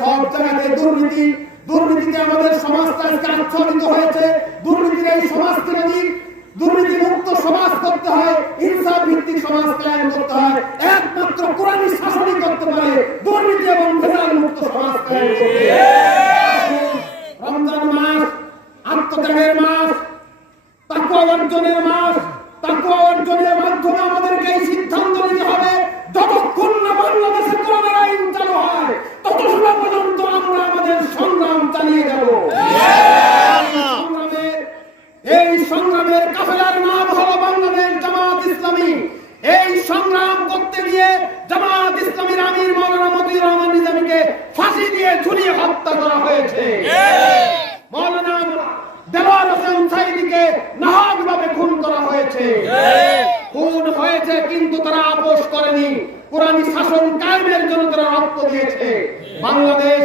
সব জায়গাতে দুর্নীতি, দুর্নীতিতে আমাদের সমাজটা আচ্ছাদিত হয়েছে। দুর্নীতির এই সমাজকে যদি দুর্নীতি মুক্ত সমাজ করতে হয়, ইনসাফ ভিত্তিক সমাজ কায়েম করতে হয়, একমাত্র কোরআনী শাসনই করতে পারে দুর্নীতি এবং ভেজাল মুক্ত সমাজ কায়েম করতে। রমজান মাস আত্মত্যাগের মাস, তাকওয়া অর্জনের মাস। তাকওয়া অর্জনের মাধ্যমে আমাদেরকে এই সিদ্ধান্ত নিতে হবে, যতক্ষণ না বাংলাদেশে কোরআনের আইন চালু হয় ততক্ষণ পর্যন্ত আমরা আমাদের সংগ্রাম চালিয়ে যাব। এই সংগ্রামের কাফেলার নাম হলো বাংলাদেশ জামাত ইসলামী। এই সংগ্রাম করতে গিয়ে জামাত ইসলামীর আমির মাওলানা মতিউর রহমান নিজামীকে ফাঁসি দিয়ে ঝুলিয়ে হত্যা করা হয়েছে। মাওলানা দেওয়ার হোসেন সাইদিকে নাহকভাবে খুন করা হয়েছে। খুন হয়েছে কিন্তু তারা আপোষ করেনি। কোরআনী শাসন কায়েমের জন্য তারা রক্ত দিয়েছে। বাংলাদেশ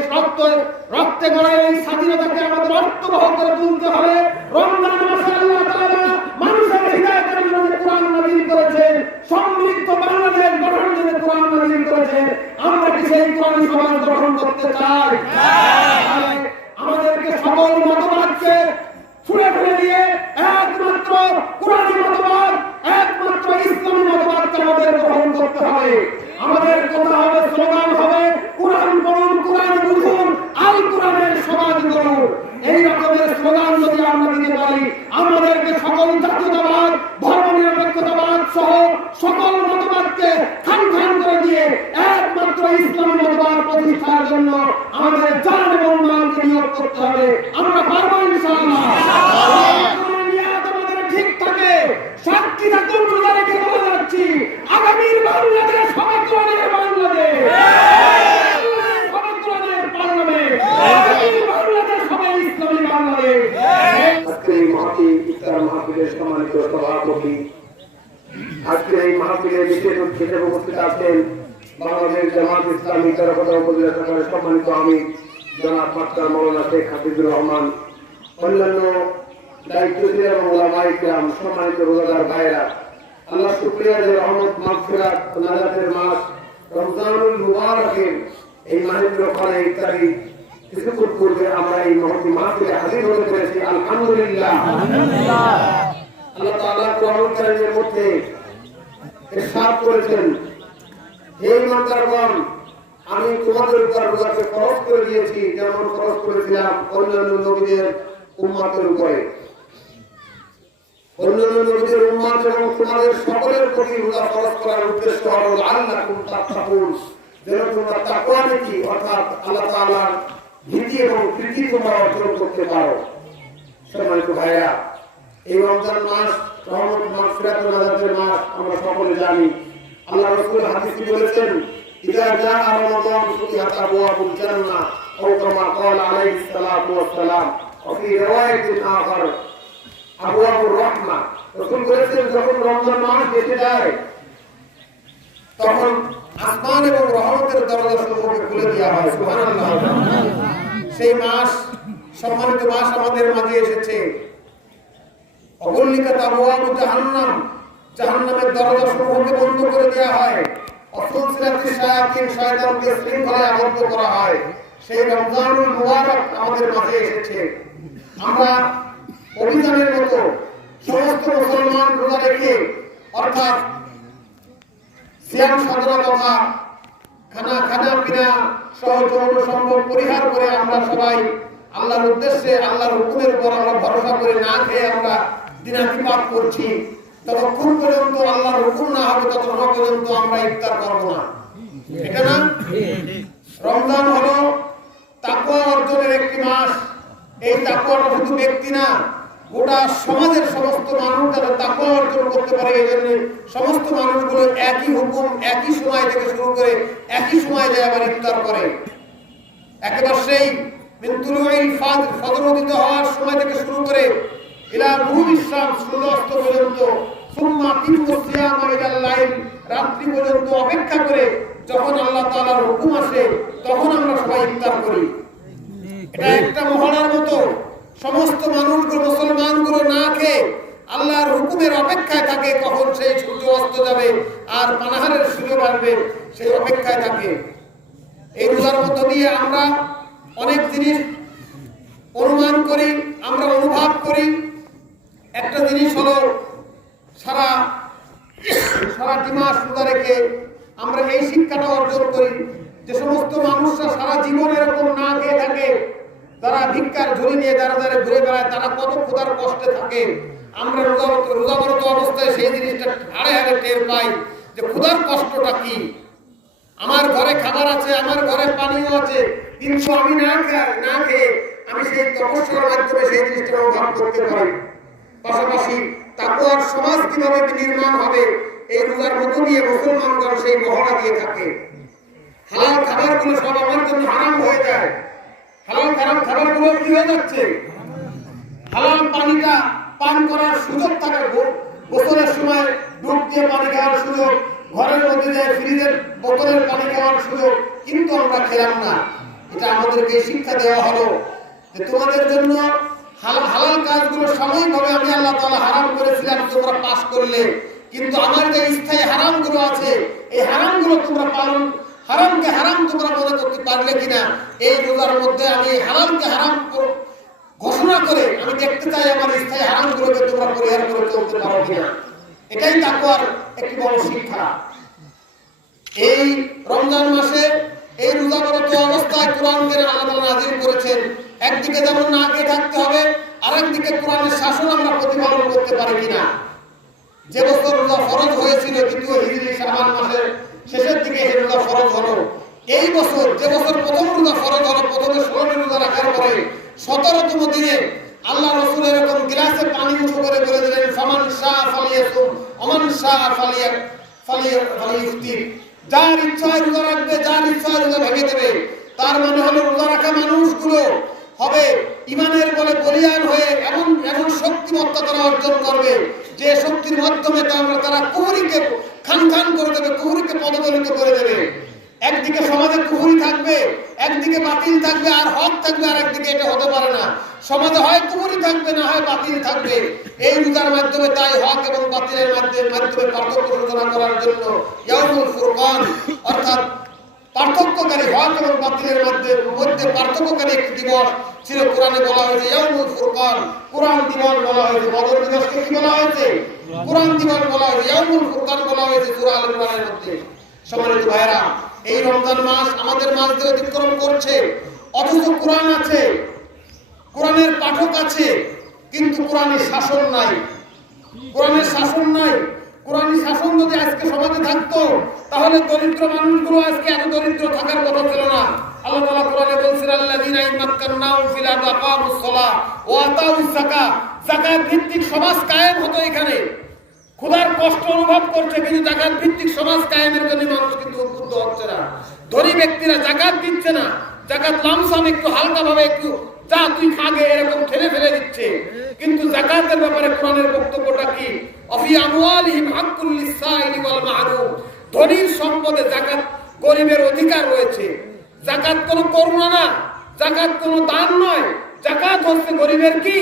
রক্তে গড়া এই স্বাধীনতাকে আমাদের অর্থবহ করে তুলতে হবে। রমজান মাসে আল্লাহ তাআলা মানুষের হিদায়াতের জন্য কোরআন নাযিল করেছেন, সমৃদ্ধ বাংলাদেশ গঠনের জন্য কোরআন নাযিল করেছেন। আমরা কি সেই কোরআনী সমাজ গঠন করতে চাই? আমাদেরকে সকল মতবাদকে ছুঁড়ে ফেলে দিয়ে একমাত্র কোরআনী মতবাদ, একমাত্র ইসলামী মতবাদকে আমাদের গ্রহণ করতে হবে। আমাদের কথা হবে, স্লোগান হবে, কোরআন পড়ুন, কোরআন বুঝুন, আল কোরআনের সমাজ গড়ুন। এই রকমের স্লোগান যদি আমরা দিতে পারি, আমাদেরকে সকল জাতীয়তাবাদ, ধর্মনিরপেক্ষতাবাদ সহ সকল মতবাদকে খান করে দিয়ে একমাত্র ইসলামী মতবাদ প্রতিষ্ঠার জন্য আমাদের জান এবং মালকে নিয়োগ করতে হবে। আমরা পারবো ইনশাআল্লাহ। আমাদের ঠিক থাকে, সাক্ষী থাকুন, রোজা রেখে বলে যাচ্ছি, আগামীর বাংলাদেশ হবে কোরআনের বাংলাদেশ, হবে কোরআনের পার্লামেন্ট, আগামীর বাংলাদেশ হবে ইসলামী বাংলাদেশ। আজকে এই মাহফিল, ইফতার মাহফিলের সম্মানিত সভাপতি, আজকে এই মাহফিলে বিশেষ অতিথি উপস্থিত আছেন বাংলাদেশ জামাত ইসলামী চারকোনা উপজেলা শাখার সম্মানিত আমির জনাব মাস্টার মাওলানা শেখ হাফিজুর রহমান, অন্যান্য দায়িত্বশীল এবং ওলামায়ে কিরাম, সম্মানিত রোজাদার ভাইয়েরা, আল্লাহ শুকরিয়া যে রহমত, মাগফিরাত, নাজাতের মাস রমজানুল মুবারকের এই মাহেন্দ্রক্ষণে ইত্যাদি কিছুক্ষণ পূর্বে আমরা এই মহতি মাহফিলে হাজির হতে পেরেছি। আলহামদুলিল্লাহ। আল্লাহ তাআলা কোরআনুল কারীমের মধ্যে ইরশাদ করেছেন, হে ইমানদারগণ, আমি তোমাদের উপর রোজাকে ফরজ করে দিয়েছি যেমন ফরজ করেছিলাম অন্যান্য নবীদের উম্মতের উপরে। অন্যান্য নবীদের উম্মত এবং তোমাদের সকলের প্রতি রোজা ফরজ করার উদ্দেশ্য হলো লাআল্লাকুম তাত্তাকুন, যেন তোমরা তাকওয়া নীতি অর্থাৎ আল্লাহ তাআলার ভীতি এবং প্রীতি তোমরা অর্জন করতে পারো। সম্মানিত ভাইরা, এই রমজান মাস রহমত, মাগফিরাত ও নাজাতের মাস আমরা সকলে জানি। আল্লাহ রাসূল হাদিসে বলেছেন, ইযা জাআ রমাদান ফুতিহাত আবওয়াবুল জান্নাহ আও কামা ক্বালা আলাইহিস সালাতু ওয়াস সালাম ওয়া ফি রিওয়ায়াতিন আখার আবওয়াবুর রাহমাহ। রাসূল বলেছেন, যখন রমজান মাস এসে যায় তখন আসমান এবং রহমতের দরজাসমূহকে খুলে দেওয়া হয়। সুবহানাল্লাহ। সেই মাস, সম্মানিত মাস আমাদের মাঝে এসেছে। অগল্লিকাত আবওয়াবু জাহান্নাম, জাহান্নামের দরজাসমূহকে বন্ধ করে দেওয়া হয়। অসুলসিলাতিশ শায়াতিন, শয়তানকে শৃঙ্খলায় আবদ্ধ করা হয়। সেই রমজানুল মুবারক আমাদের মাঝে এসেছে। আমরা অভিযানের মতো সমস্ত মুসলমান রোজা রেখে অর্থাৎ সিয়াম সাধনা তথা খানা পিনা সহ যৌন সম্ভব পরিহার করে আমরা সবাই আল্লাহর উদ্দেশ্যে, আল্লাহর হুকুমের উপর আমরা ভরসা করে না খেয়ে আমরা দিনাতিপাত করছি। ততক্ষণ পর্যন্ত আল্লাহর হুকুম না হবে ততক্ষণ পর্যন্ত আমরা ইফতার করবো না। এটা না, রমজান হলো তাকওয়া অর্জনের একটি মাস। এই তাকওয়াটা শুধু ব্যক্তি না, গোটা সমাজের সমস্ত মানুষ যারা তাকওয়া অর্জন করতে পারে, এই জন্য সমস্ত মানুষগুলো একই হুকুম একই সময় থেকে শুরু করে একই সময় যায় আবার ইফতার করে। একেবারে সেই মিন তুলুইল ফাজর, ফজর উদিত হওয়ার সময় থেকে শুরু করে ইলা গুরুবিশ শামস, সূর্যাস্ত পর্যন্ত, সুম্মা তিমুস সিয়ামা ইলাল লাইল, রাত্রি পর্যন্ত অপেক্ষা করে যখন আল্লাহ তাআলার হুকুম আসে তখন আমরা সবাই ইফতার করি। এটা একটা মহড়ার মতো। সমস্ত মানুষগুলো, মুসলমানগুলো না খেয়ে আল্লাহর হুকুমের অপেক্ষায় থাকে কখন সেই সূর্য অস্ত যাবে আর পানাহারের সুযোগ আসবে, সেই অপেক্ষায় থাকে। এই রোজার মধ্য দিয়ে আমরা অনেক জিনিস অনুমান করি, আমরা অনুভব করি। একটা জিনিস হলো সারাটি মাস রোজা রেখে আমরা এই শিক্ষাটা অর্জন করি যে সমস্ত মানুষরা সারা জীবন এরকম না খেয়ে থাকে, তারা ভিক্ষার ঝুড়ি নিয়ে দাঁড়া দাঁড়ে ঘুরে বেড়ায়, তারা কত ক্ষুধার কষ্টে থাকে। আমরা রোজাবরত অবস্থায় সেই জিনিসটা হাড়ে হাড়ে টের পাই যে ক্ষুধার কষ্টটা কি। আমার ঘরে খাবার আছে, আমার ঘরে পানিও আছে, কিন্তু আমি না খেয়ে আমি সেই তপস্যার মাধ্যমে সেই জিনিসটা অনুভব করতে পারি। পাশাপাশি তাকওয়ার সমাজ কিভাবে নির্মাণ হবে এই রোজার মধ্য দিয়ে মুসলমানগণ সেই মহড়া দিয়ে থাকে। হালাল খাবারগুলো সব আমার জন্য হারাম হয়ে যায়। হালাল খাবারগুলো কি হয়ে যাচ্ছে? হালাল পানিটা পান করার সুযোগ থাকে, গোসলের সময় ডুব দিয়ে পানি খাওয়ার সুযোগ, ঘরের মধ্যে যে ফ্রিজের বোতলের পানি খাওয়ার সুযোগ, কিন্তু আমরা খেলাম না। এটা আমাদেরকে শিক্ষা দেওয়া হলো যে তোমাদের জন্য হালাল কাজগুলো সাময়িকভাবে আমি আল্লাহ তাআলা হারাম করেছিলাম, তোমরা পাস করলে, কিন্তু আমার যে স্থায়ী হারামগুলো আছে এই হারামগুলো তোমরা হারামকে হারাম তোমরা মনে করতে পারলে কিনা। এই রোজার মধ্যে আমি হারামকে হারাম ঘোষণা করে আমি দেখতে চাই আমার স্থায়ী হারামগুলোকে তোমরা পরিহার করে চলতে পারো কিনা। এটাই তাকওয়ার একটি বড় শিক্ষা। এই রমজান মাসে এই রোজারত অবস্থায় কোরআনকে আল্লাহ তাআলা নাযিল করেছেন। একদিকে যেমন না খেয়ে থাকতে হবে, আরেকদিকে কোরআনের শাসন আমরা প্রতিপালন করতে পারি কিনা। যে বছর রোজা ফরজ হয়েছিল দ্বিতীয় হিজরি শাবান মাসের শেষের দিকে এই রোজা ফরজ হলো। এই বছর যে বছর প্রথম রোজা ফরজ হলো, প্রথমে 16 রোজা রাখার পরে 17তম দিনে আল্লাহ রাসূল এরকম গ্লাসে পানি উঁচু করে বলে দিলেন, ফামান শাআ ফালিয়াসুম ওমান শাআ ফালিয়াফতির। যার ইচ্ছা রোজা রাখবে, যার ইচ্ছা রোজা ভেঙে দেবে। তার মানে হলো রোজা রাখা মানুষগুলো হবে ইমানের বলে বলিয়ান হয়ে এমন শক্তিমত্তা তারা অর্জন করবে যে শক্তির মাধ্যমে তারা কুফরিকে খান করে দেবে, কুফরিকে পদদলিত করে দেবে। একদিকে সমাজে কুফরি থাকবে, একদিকে বাতিল থাকবে, আর হক থাকবে, আর একদিকে এটা হতে পারে না। সমাজে হয় কুফরি থাকবে, না হয় বাতিল থাকবে। এই রোজার মাধ্যমে তাই হক এবং বাতিলের মাধ্যমে পার্থক্য সূচনা করার জন্য ইয়াউমুল ফুরকান অর্থাৎ পার্থক্যকারী হক এবং বাতিলের মধ্যে পার্থক্যকারী একটি দিবস ছিল। কোরআনে বলা হয়েছে ইয়াউমুল ফুরকান, কোরআন দিবস বলা হয়েছে। বদর দিবসকে কি বলা হয়েছে? কোরআন দিবস বলা হয়েছে। ইয়াউমুল ফুরকান বলা হয়েছে সূরা আল ইমরানের মধ্যে। সম্মানিত ভাইরা, এই রমজান মাস আমাদের মাঝ দিয়ে অতিক্রম করছে, অথচ কোরআন আছে, কোরআনের পাঠক আছে, কিন্তু কোরআনের শাসন নাই। কোরআনের শাসন নাই। কোরআনী শাসন যদি আজকে সমাজে থাকতো তাহলে দরিদ্র মানুষগুলো আজকে এত দরিদ্র থাকার কথা ছিল না। আল্লাহ তাআলা কোরআনে বলছেন, আল্লাযীনা ইমাক্কানাহুম ফিল আরদি আকামুস সালাহ ওয়া আতাউজ যাকাত। যাকাত ভিত্তিক সমাজ কায়েম হতো এখানে। ক্ষুধার কষ্ট অনুভব করছে, কিন্তু যাকাত ভিত্তিক সমাজ কায়েমের জন্য মানুষ কিন্তু উদ্বুদ্ধ হচ্ছে না। ধনী ব্যক্তিরা যাকাত দিচ্ছে না, যাকাত লামসাম একটু হালকা ভাবে একটু যা তুই খাগে এরকম ঠেলে ফেলে দিচ্ছে। কিন্তু যাকাতের ব্যাপারে কোরআনের বক্তব্যটা কি? অফি আমওয়ালিহিম হাক্কুল লিসাইলি ওয়াল মাহরুম। ধনীর সম্পদে যাকাত, গরিবের অধিকার রয়েছে। যাকাত কোনো করুণা না, যাকাত কোনো দান নয়, যাকাত হচ্ছে গরিবের কি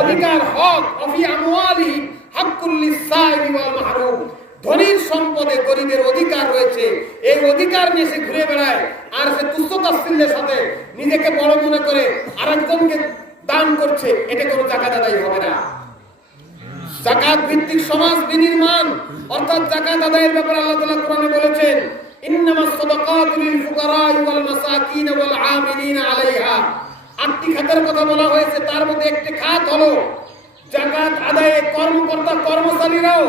অধিকার, হক। অফি আমওয়ালিহিম হাক্কুল লিসাইলি ওয়াল মাহরুম। ধনীর সম্পদে গরিবের অধিকার রয়েছে। এই অধিকার নিয়ে সে ঘুরে বেড়ায়, আর সে তুচ্ছ তাচ্ছিল্যের সাথে নিজেকে বড় মনে করে আরেকজনকে দান করছে, এটা কোনো যাকাত আদায় হবে না। যাকাত ভিত্তিক সমাজ বিনির্মাণ অর্থাৎ যাকাত আদায়ের ব্যাপারে আল্লাহ তাআলা কোরআনে বলেছেন, ইন্নামাস সাদাকাতু লিল ফুকারাই ওয়াল মাসাকিন ওয়াল আমিলিনা আলাইহা। 8টি খাতের কথা বলা হয়েছে, তার মধ্যে একটি খাত হলো যাকাত আদায়ে কর্মচারীরাও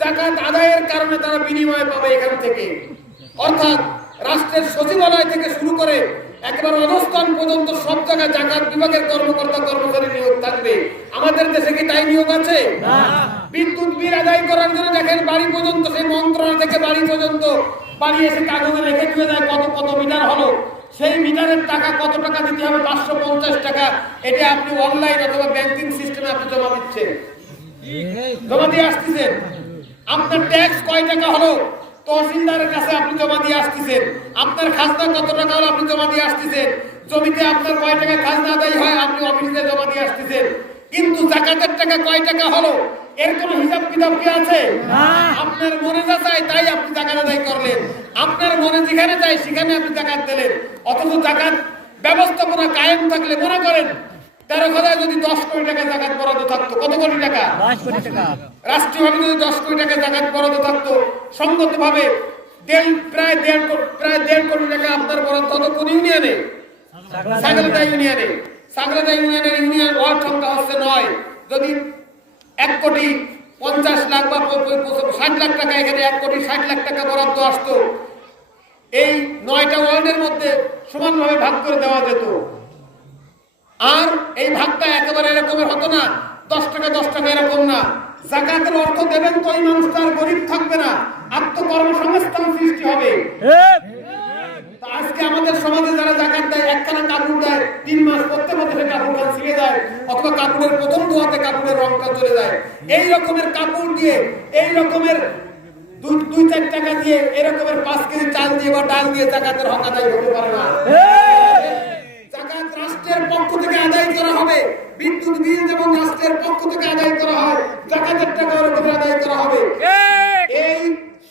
যাকাত আদায়ের কারণে তারা বিনিময় পাবে এখান থেকে। অর্থাৎ রাষ্ট্রের সচিবালয় থেকে শুরু করে একেবারে অধস্থান পর্যন্ত সব জায়গায় যাকাত বিভাগের কর্মচারী নিয়োগ থাকবে। আমাদের দেশে কি তাই নিয়োগ আছে? বিদ্যুৎ বিল আদায় করার জন্য দেখেন বাড়ি পর্যন্ত, সেই মন্ত্রণালয় থেকে বাড়ি পর্যন্ত বাড়ি এসে কাগজে লিখে দিয়ে যায় কত মিটার হলো, সেই মিটারের টাকা কত টাকা দিতে হবে, 550 টাকা। এটা আপনি অনলাইন অথবা ব্যাংকিং সিস্টেমে আপনি জমা দিচ্ছেন, জমা দিয়ে আসতেছেন। আপনার ট্যাক্স কয় টাকা হলো তহসিলদারের কাছে আপনি জমা দিয়ে আসতেছেন। আপনার খাজনা কত টাকা হলো আপনি জমা দিয়ে আসতেছেন। জমিতে আপনার কয় টাকা খাজনা আদায় হয় আপনি অফিসে জমা দিয়ে আসতেছেন। কিন্তু যাকাতের টাকা কয় টাকা হলো এর কোনো হিসাব কিতাব কি আছে? আপনার মনে যা চাই তাই আপনি জাকাত আদায় করলেন, আপনার মনে যেখানে চাই সেখানে আপনি জাকাত দিলেন। অথচ জাকাত ব্যবস্থাপনা কায়েম থাকলে মনে করেন 13 খোদায় যদি 10 কোটি টাকা জাকাত বরাদ্দ থাকতো, কত কোটি টাকা? 10 কোটি টাকা। রাষ্ট্রীয়ভাবে যদি 10 কোটি টাকা জাকাত বরাদ্দ থাকতো, সঙ্গতভাবে প্রায় দেড় কোটি টাকা আপনার বরাদ্দ হতো কোন ইউনিয়নে? সাগরদা ইউনিয়নে। সাগরদা ইউনিয়নের ইউনিয়ন ওয়ার্ড সংখ্যা হচ্ছে 9। যদি 1,50,00,000 বা 60 লাখ টাকা, এখানে 1,60,00,000 টাকা বরাদ্দ আসতো, এই 9টা ওয়ার্ডের মধ্যে সমানভাবে ভাগ করে দেওয়া যেত। আর এই ভাগটা একেবারে এরকমের হতো না 10 টাকা 10 টাকা, এরকম না। জাকাতের অর্থ দেবেন তো এই মানুষটা আর গরিব থাকবে না, আত্মকর্মসংস্থান সৃষ্টি হবে। আজকে আমাদের সমাজে যারা জাকাত দেয়, একখানা কাপড় দেয়, 3 মাস পরতে পরতে কাপড়টা ছিঁড়ে যায়, অথবা কাপড়ের প্রথম ধোয়াতে কাপড়ের রংটা চলে যায়। এই রকমের কাপড় দিয়ে, এই রকমের 2-4 টাকা দিয়ে, এরকমের 5 কেজি চাল দিয়ে বা ডাল দিয়ে জাকাতের হক আদায় হতে পারে না। জাকাত রাষ্ট্রের পক্ষ থেকে আদায় করা হবে। বিদ্যুৎ বিল যেমন রাষ্ট্রের পক্ষ থেকে আদায় করা হয়, জাকাতের টাকা ওরকম আদায় করা হবে। এই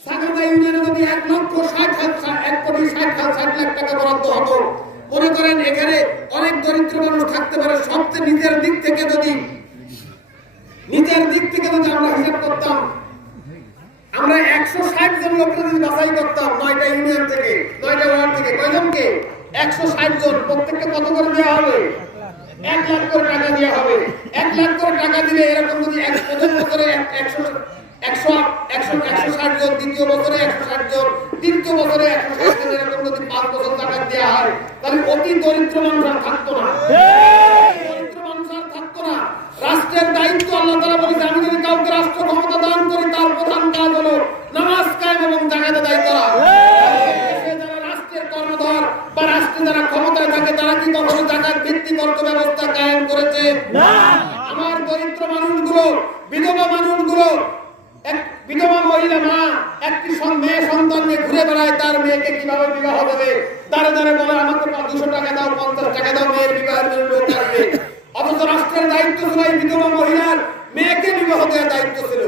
সাগরদা ইউনিয়নে যদি 1,60,00,000 টাকা বরাদ্দ হতো, মনে করেন এখানে অনেক দরিদ্র মানুষ থাকতে পারে, সবচেয়ে নিজের দিক থেকে যদি আমরা হিসাব করতাম, আমরা 160 জন লোককে যদি বাছাই করতাম 9টা ইউনিয়ন থেকে, 9টা ওয়ার্ড থেকে, কয়জনকে? 160 জন। প্রত্যেককে কত করে দেওয়া হবে? 1 লাখ করে টাকা দেওয়া হবে। 1 লাখ করে টাকা দিলে এরকম যদি প্রথম বছরে 160 জন, দ্বিতীয় বছরে 160 জন, তৃতীয় বছরে 160 জন, এরকম যদি 5 বছর টাকা দেওয়া হয়, তাহলে অতি দরিদ্র মানুষ আর থাকতো না। দরিদ্র মানুষ আর থাকতো না। রাষ্ট্রের দায়িত্ব, আল্লাহ তাআলা বলেছে, আমি যদি কাউকে রাষ্ট্র ক্ষমতা দান করি, তার প্রধান কাজ হলো নামাজ কায়েম এবং জাকাত আদায় করা। যারা রাষ্ট্রের কর্ণধার বা রাষ্ট্রে যারা ক্ষমতায় থাকে, তারা কি কখনো জাকাত ভিত্তিক অর্থ ব্যবস্থা কায়েম করেছে? না। আমার দরিদ্র মানুষগুলো, বিধবা মানুষগুলো, এক বিধবা মহিলা মা একটি মেয়ে সন্তান নিয়ে ঘুরে বেড়ায়, তার মেয়েকে কিভাবে বিবাহ দেবে? দাঁড়ে দাঁড়ে বলে, আমাকে 200 টাকা দাও, 50 টাকা দাও, মেয়ের বিবাহের জন্য লোক আসবে। অথচ রাষ্ট্রের দায়িত্ব ছিল এই বিধবা মহিলার মেয়েকে বিবাহ দেওয়ার দায়িত্ব ছিল।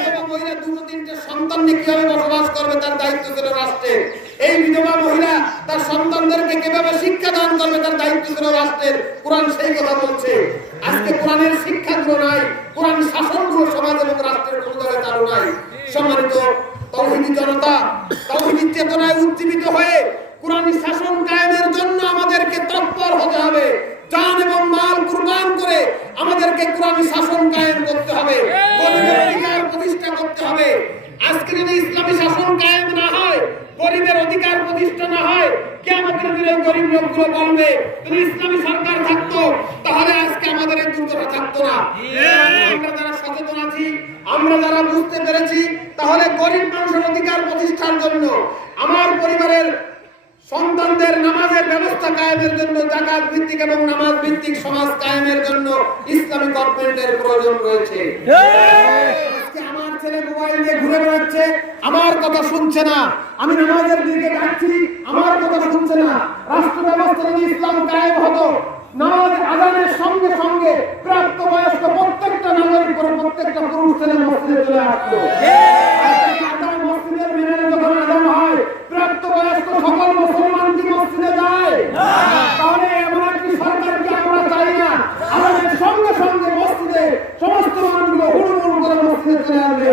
বিধবা মহিলা 2-3টে সন্তান নিয়ে কিভাবে বসবাস করবে, তার দায়িত্ব ছিল রাষ্ট্রের। এই বিধবা মহিলা তার সন্তানদেরকে কিভাবে শিক্ষা দান করবে, তার দায়িত্ব ছিল রাষ্ট্রের। কোরআন সেই কথা বলছে। আজকে কোরআনের শিক্ষাগুলো নাই, কোরআন শাসনগুলো সমাজ এবং রাষ্ট্রের কোনো জায়গায় চালু নাই। সম্মানিত তাওহীদি জনতা, তাওহীদি চেতনায় উজ্জীবিত হয়ে কোরআনী শাসন কায়েমের জন্য আমাদেরকে তৎপর হতে হবে। জান এবং মাল কুরবান করে আমাদেরকে কোরআনী শাসন কায়েম করতে হবে, গরিবের অধিকার প্রতিষ্ঠা করতে হবে। আজকে যদি ইসলামী শাসন কায়েম না হয়, গরিবের অধিকার প্রতিষ্ঠা না হয়, কিয়ামতের দিনে গরিব লোকগুলো বলবে, যদি ইসলামী সরকার থাকতো তাহলে আজকে আমাদের এই দুর্দশা থাকতো না। আমরা যারা সচেতন আছি, আমরা যারা বুঝতে পেরেছি, তাহলে গরিব মানুষের অধিকার প্রতিষ্ঠার জন্য, আমার পরিবারের সন্তানদের নামাজের ব্যবস্থা কায়েমের জন্য, জাকাত ভিত্তিক এবং নামাজ ভিত্তিক সমাজ কায়েমের জন্য ইসলামী গভর্নমেন্টের প্রয়োজন রয়েছে। আজকে আমার ছেলে মোবাইল নিয়ে ঘুরে বেড়াচ্ছে, আমার কথা শুনছে না। আমি নামাজের দিকে যাচ্ছি, আমার কথা শুনছে না। রাষ্ট্র ব্যবস্থা যদি ইসলাম কায়েম হতো, নামাজ আযানের সঙ্গে সঙ্গে প্রাপ্তবয়স্ক প্রত্যেকটা নাগরিক করে প্রত্যেকটা পুরুষ ছেলে মসজিদে চলে আসতো। আজান মসজিদের মিনারে যখন আজান হয়, প্রাপ্তবয়স্ক সকল মুসলমান কি মসজিদে যায়? তাহলে এমন একটি সরকারকে আমরা চাই না। আজানের সঙ্গে সঙ্গে মসজিদে সমস্ত মানুষগুলো হুড়মুড় করে মসজিদে চলে আসবে।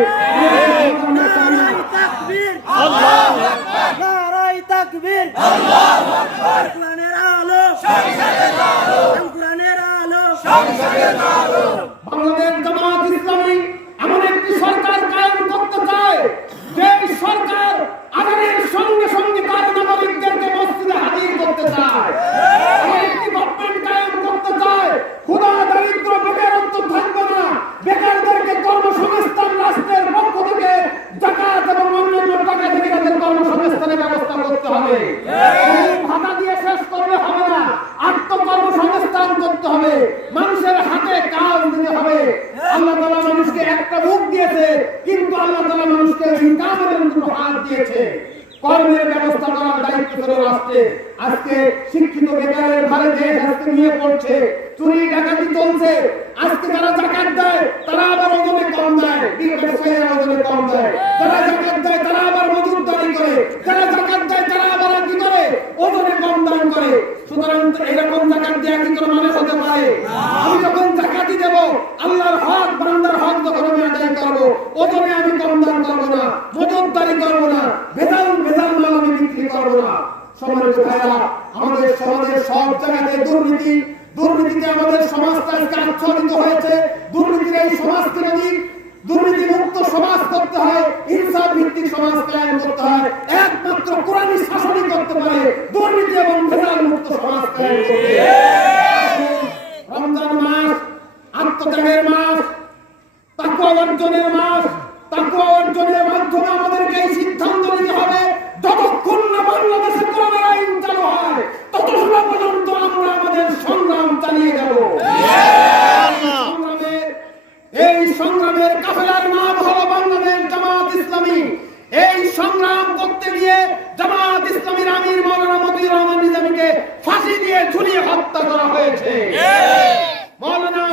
আল্লাহু আকবার, নারায়ে তাকবীর, আল্লাহু আকবার, কোরআনের আলো, সংসদের আলো, কোরআনের আলো, সংসদের আলো। বাংলাদেশ জামাত ইসলামী এমন একটি সরকার কায়েম করতে চায়, যে সরকার আজানের সঙ্গে সঙ্গে তার নাগরিকদেরকে মসজিদে হাজির করতে চায়। এমন একটি গভর্নমেন্ট কায়েম করতে চায়, ক্ষুধা দারিদ্র বেকারত্ব থাকবে না, বেকারদেরকে কর্মসংস্থান রাষ্ট্রের পক্ষ থেকে জাকাত এবং অন্যান্য টাকা থেকে তাদের কর্মসংস্থানের ব্যবস্থা করতে হবে। ভাতা দিয়ে শেষ করলে হবে না, আত্মকর্মসংস্থান করতে হবে, মানুষের হাতে কাজ দিতে হবে। আল্লাহ তাআলা মানুষকে একটা মুখ দিয়েছে, কিন্তু আল্লাহ তাআলা মানুষকে ইনকামের জন্য হাত দিয়েছে। কর্মের ব্যবস্থা করার দায়িত্ব ছিল রাষ্ট্রের। আজকে শিক্ষিত বেকারের ঘরে দেশ আজকে নিয়ে পড়ছে, চুরি ডাকাতি চলছে। আজকে যারা জাকাত দেয় তারা আবার ওজনে কম দেয়, ব্যবসায়ীরা ওজনে কম দেয়। যারা জাকাত দেয় তারা আবার মজুরদারি করে, যারা জাকাত দেয় তারা আবার কি করে, ওজনে কম দান করে। সুতরাং এরকম জাকাত দেয়া কি কোনো মানুষ হতে পারে? আমি যখন জাকাতি দেব, আল্লাহর হক বান্দার হক যখন আমি আদায় করবো, ওজনে আমি কম দান করবো না, মজুরদারি করবো না, ভেজাল মাল আমি বিক্রি করবো না। সম্মানিত ভাইরা, আমাদের সমাজের সব জায়গাতে দুর্নীতিতে আমাদের সমাজটা আজকে আচ্ছাদিত হয়েছে। দুর্নীতির এই সমাজকে যদি দুর্নীতি মুক্ত সমাজ করতে হয়, ইনসাফ ভিত্তিক সমাজ কায়েম করতে হয়, একমাত্র কোরআনী শাসনই করতে পারে দুর্নীতি এবং ভেজাল মুক্ত সমাজ কায়েম করতে। রমজান মাস আত্মত্যাগের মাস, তাকওয়া অর্জনের মাস। তাকওয়া অর্জনের মাধ্যমে আমাদেরকে এই সিদ্ধান্ত নিতে হবে, যতক্ষণ না বাংলাদেশে কোরআনের আইন চালু হয় ততক্ষণ পর্যন্ত আমরা আমাদের সংগ্রাম চালিয়ে যাব। এই সংগ্রামের কাফেলার নাম হলো বাংলাদেশ জামাত ইসলামী। এই সংগ্রাম করতে গিয়ে জামাত ইসলামীর আমির মাওলানা মতিউর রহমান নিজামীকে ফাঁসি দিয়ে ঝুলিয়ে হত্যা করা হয়েছে। মাওলানা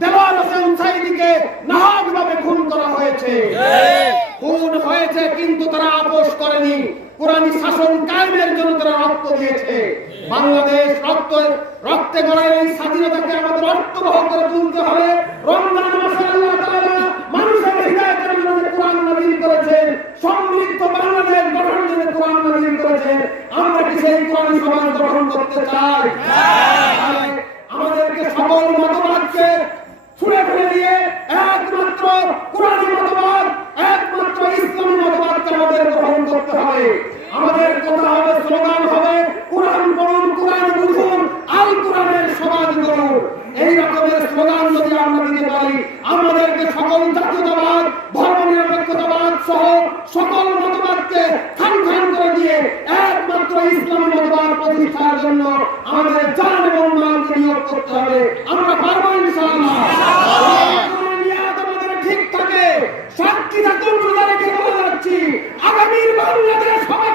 দেওয়ার হোসেন সাইদিকে নাহকভাবে খুন করা হয়েছে। খুন হয়েছে কিন্তু তারা আপোষ করেনি। কোরআনী শাসন কায়েমের জন্য তারা রক্ত দিয়েছে। বাংলাদেশ রক্তে গড়া এই স্বাধীনতাকে আমাদের অর্থবহ করে তুলতে হবে। রমজান মাসে আল্লাহ তাআলা মানুষের হিদায়াতের জন্য কোরআন নাযিল করেছেন, সমৃদ্ধ বাংলাদেশ গঠনের জন্য কোরআন নাযিল করেছেন। আমরা কি সেই কোরআনী সমাজ গঠন করতে চাই? আমাদেরকে সকল মতবাদকে ছুঁড়ে ফেলে দিয়ে একমাত্র কোরআনী মতবাদ, একমাত্র ইসলামী মতবাদকে আমাদের গ্রহণ করতে হবে। আমাদের কথা হবে, স্লোগান হবে, কোরআন পড়ুন, কোরআন বুঝুন, আল কোরআনের সমাজ গড়ুন। এই রকমের স্লোগান যদি আমরা দিতে পারি, আমাদেরকে সকল জাতীয়তাবাদ, ধর্মনিরপেক্ষতাবাদ সহ সকল মতবাদকে খান করে দিয়ে একমাত্র ইসলামী মতবাদ প্রতিষ্ঠার জন্য আমাদের জান এবং মালকে নিয়োগ করতে হবে। আমরা পারবো ইনশাআল্লাহ। আমাদের ঠিক থাকে, সাক্ষী থাকুন, রোজা রেখে বলে যাচ্ছি, আগামীর বাংলাদেশ হবে